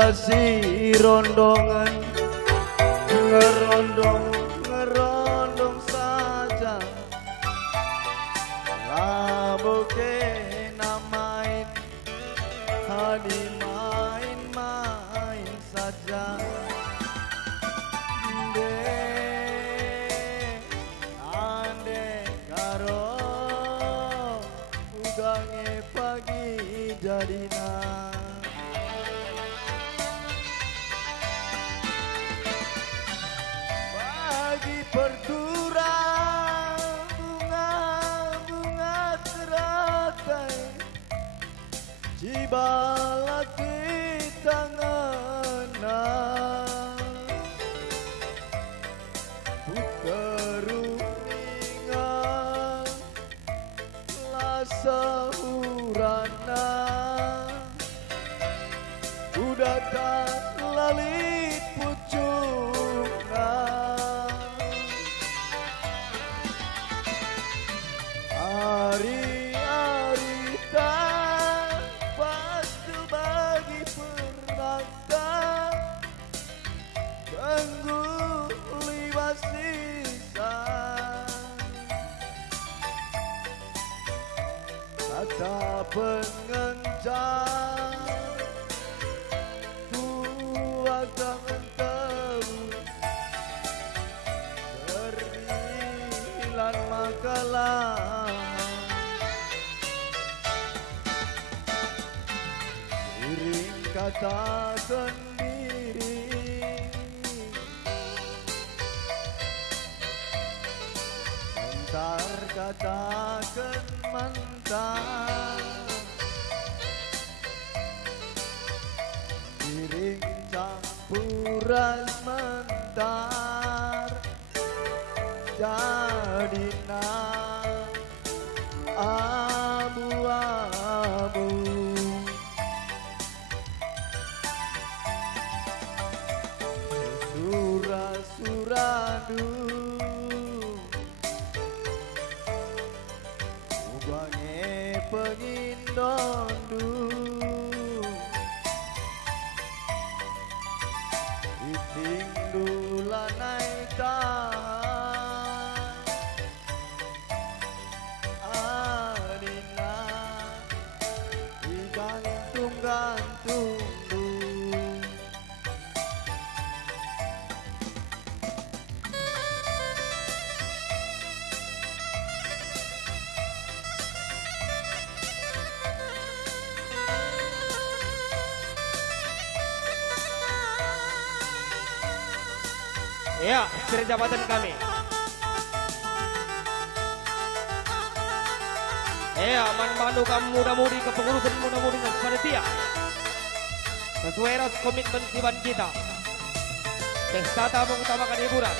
sasi rondongan, ngerondong saja. Labuke namain, hadi main saja. Ande karo ugange pagi jadina. Pagi perturang bunga teratai, cibalak di tangan. Keruningan lasahurana, udah tak lalit pucungna. Hari-hari tak pasti bagi perangkat, ganggu liwat sisa. Kata pengencar tuak tangan tahu, sembilan makalah. Iring katakan diri, mentar katakan mantan. Iring campuran mentar, jadina abu-abu. Suradu ubange pengindondu, itingdulanai tahan adina digantung-gantung. Ya, istri jabatan kami. Man mandu kamu muda-mudi kepengurusan muda-mudi dan panitia. Sesuai ras komitmen Siban kita. Pesta tamu mengutamakan hiburan.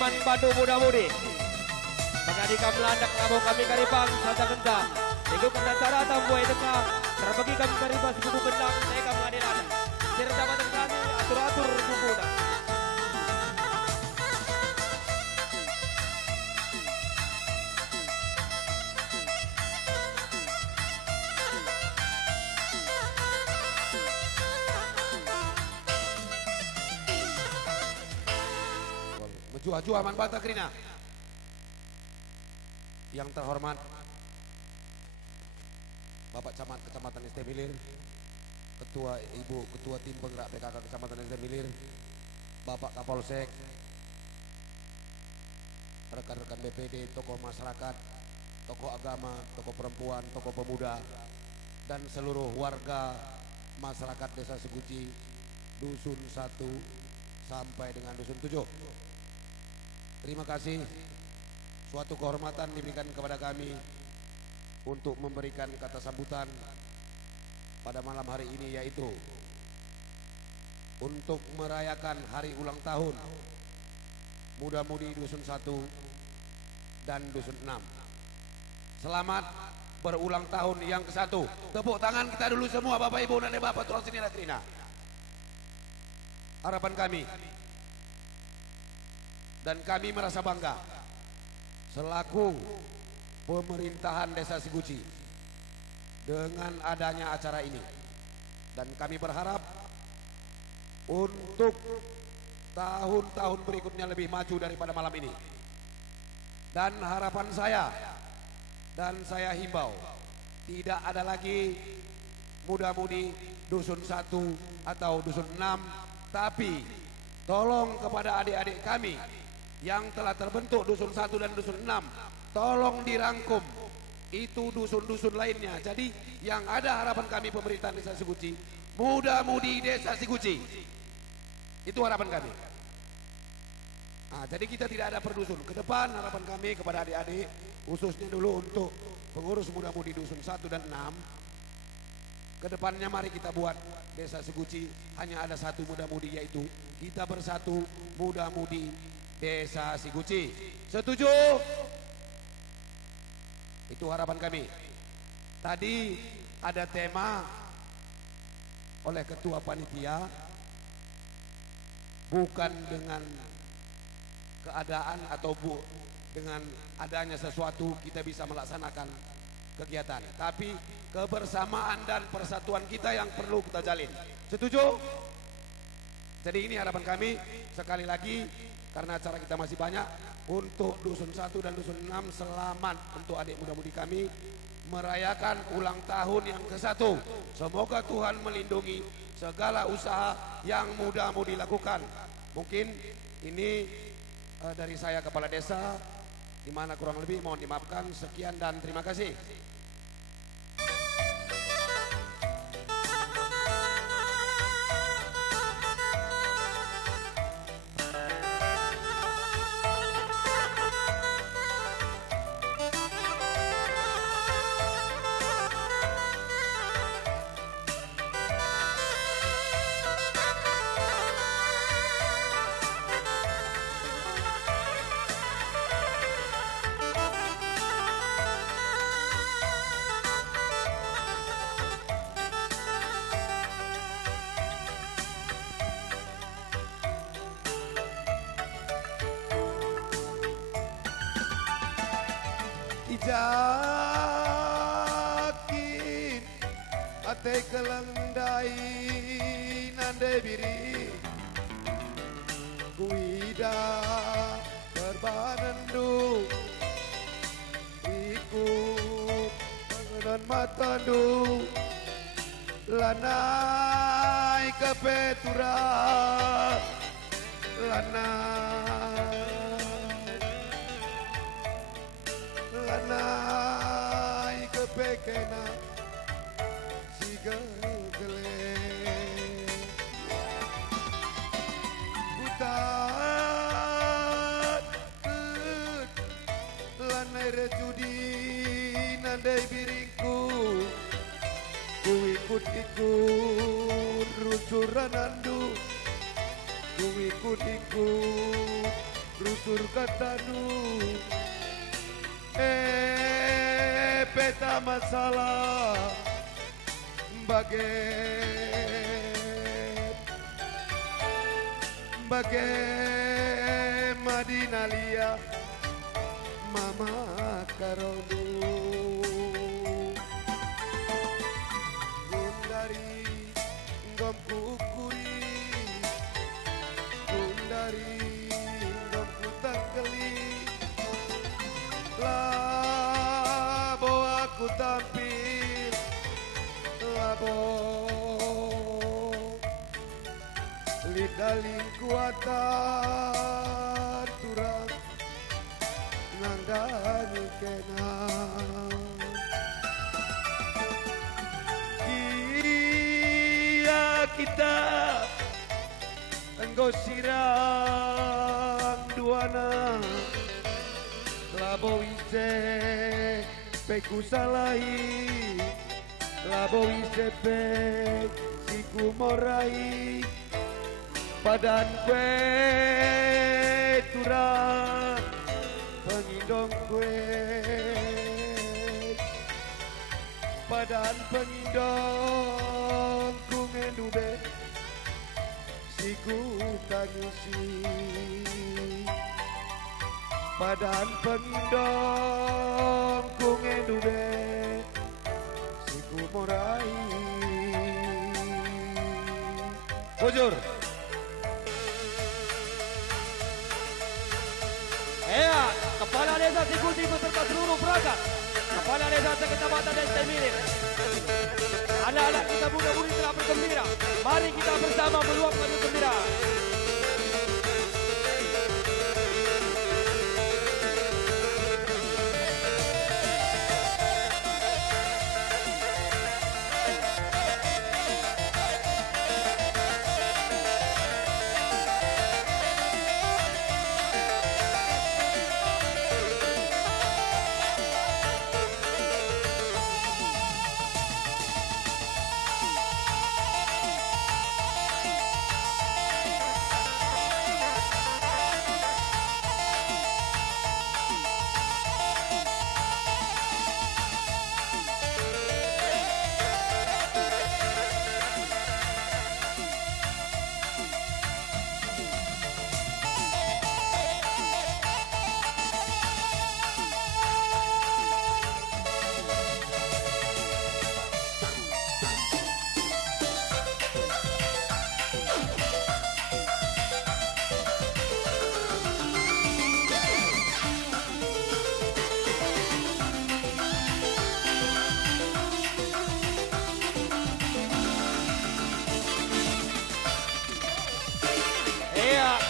Man badu muda-mudi pengadi kamlandak ngabong kami karipang sasa genta ikut kena cara tambuai dekah terbagi kami karibas buku gendang saya kamu adilan sir jabatan kami atur-atur bubuna. Maju aman bata Krina. Yang terhormat Bapak Camat Kecamatan Istemilir, Ketua Tim Penggerak PKK Kecamatan Istemilir, Bapak Kapolsek, rekan-rekan BPD, tokoh masyarakat, tokoh agama, tokoh perempuan, tokoh pemuda, dan seluruh warga masyarakat Desa Seguci, Dusun 1 sampai dengan Dusun 7. Terima kasih, suatu kehormatan diberikan kepada kami untuk memberikan kata sambutan pada malam hari ini, yaitu untuk merayakan hari ulang tahun muda-mudi Dusun 1 dan Dusun 6. Selamat berulang tahun yang ke-1. Tepuk tangan kita dulu semua, Bapak Ibu dan Bapak Tuan Sini Latrina. Harapan kami dan kami merasa bangga selaku pemerintahan Desa Siguci dengan adanya acara ini, dan kami berharap untuk tahun-tahun berikutnya lebih maju daripada malam ini. Dan harapan saya dan saya himbau, tidak ada lagi muda-mudi Dusun 1 atau Dusun 6, tapi tolong kepada adik-adik kami yang telah terbentuk Dusun 1 dan Dusun 6, tolong dirangkum itu dusun-dusun lainnya. Jadi yang ada harapan kami pemerintahan Desa Siguci, muda-mudi Desa Siguci, itu harapan kami. Nah, jadi kita tidak ada per dusun. Ke depan harapan kami kepada adik-adik, khususnya dulu untuk pengurus muda-mudi Dusun 1 dan 6, kedepannya mari kita buat Desa Siguci hanya ada satu muda-mudi, yaitu kita bersatu muda-mudi Desa Siguci. Setuju? Itu harapan kami. Tadi ada tema oleh ketua panitia, bukan dengan keadaan atau dengan adanya sesuatu kita bisa melaksanakan kegiatan, tapi kebersamaan dan persatuan kita yang perlu kita jalin. Setuju? Jadi ini harapan kami. Sekali lagi, karena acara kita masih banyak, untuk Dusun 1 dan Dusun 6 selamat untuk adik muda-mudi kami merayakan ulang tahun yang ke-1. Semoga Tuhan melindungi segala usaha yang muda-mudi lakukan. Mungkin ini dari saya kepala desa, di mana kurang lebih mohon dimaafkan. Sekian dan terima kasih. Ijakin ate kelendai nande biri kuida berbanendu ikut pengenan matandu lanai kepetura lanai kepekena si gegele hutan lanai rejudi nandai biringku ku ikut rusuran andu ku ikut rusur katanu peta masalah bagai Madinalia mama karodu gundari ngom kukuri gundari ngom kutangkeli labo aku tampil labo lidaling kuatan turang ngandani kena iya kita engkau sirang duana labo ise peku salahi labowi sepek siku morai padan kue turang pengindong kue padan pengindong kungendube siku tangisi padan pengindong kungendube siku morai bujur. Ya, Kepala Desa Sikuti beserta seluruh perangkat, Kepala Desa Sekecamatan dan Temirin. Anak-anak kita muda-mudi telah bergembira. Mari kita bersama meluapkan gembira.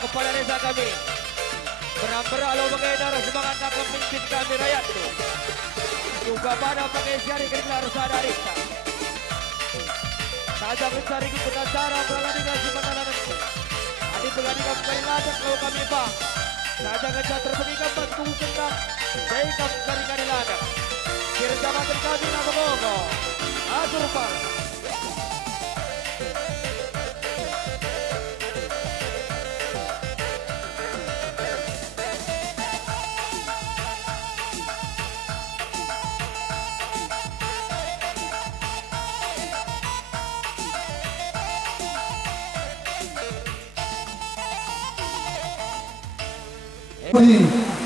Kepala Desa kami beram-beram lo mengedar semangat nak memimpin kami rakyat tu juga pada pakai siari kerja sadari saja mencari kebenaran berlalu dengan semangat itu adik berani kami kari ladak kalau kami bang saja kerja terbagi kampas kubu kendang baik kami kari ladak kerja makan kami nak mengogo atur pak. Oi.